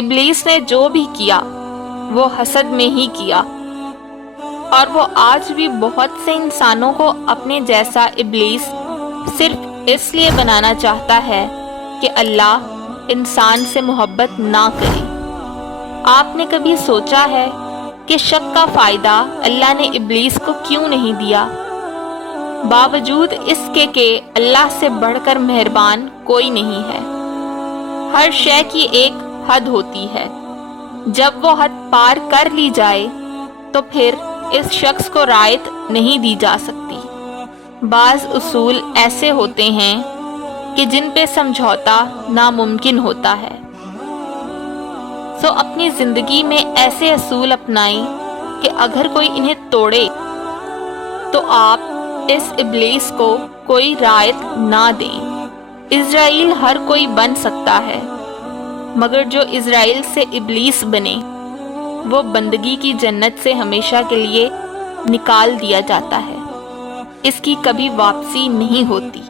ابلیس نے جو بھی کیا وہ حسد میں ہی کیا، اور وہ آج بھی بہت سے انسانوں کو اپنے جیسا ابلیس صرف اس لیے بنانا چاہتا ہے کہ اللہ انسان سے محبت نہ کرے۔ آپ نے کبھی سوچا ہے کہ شک کا فائدہ اللہ نے ابلیس کو کیوں نہیں دیا؟ باوجود اس کے کہ اللہ سے بڑھ کر مہربان کوئی نہیں ہے۔ ہر شے کی ایک حد ہوتی ہے، جب وہ حد پار کر لی جائے تو پھر اس شخص کو رعایت نہیں دی جا سکتی۔ بعض اصول ایسے ہوتے ہیں کہ جن پہ سمجھوتا ناممکن ہوتا ہے۔ اپنی زندگی میں ایسے اصول اپنائیں کہ اگر کوئی انہیں توڑے تو آپ اس ابلیس کو کوئی رعایت نہ دیں۔ اسرائیل ہر کوئی بن سکتا ہے، مگر جو اسرائیل سے ابلیس بنے وہ بندگی کی جنت سے ہمیشہ کے لیے نکال دیا جاتا ہے، اس کی کبھی واپسی نہیں ہوتی۔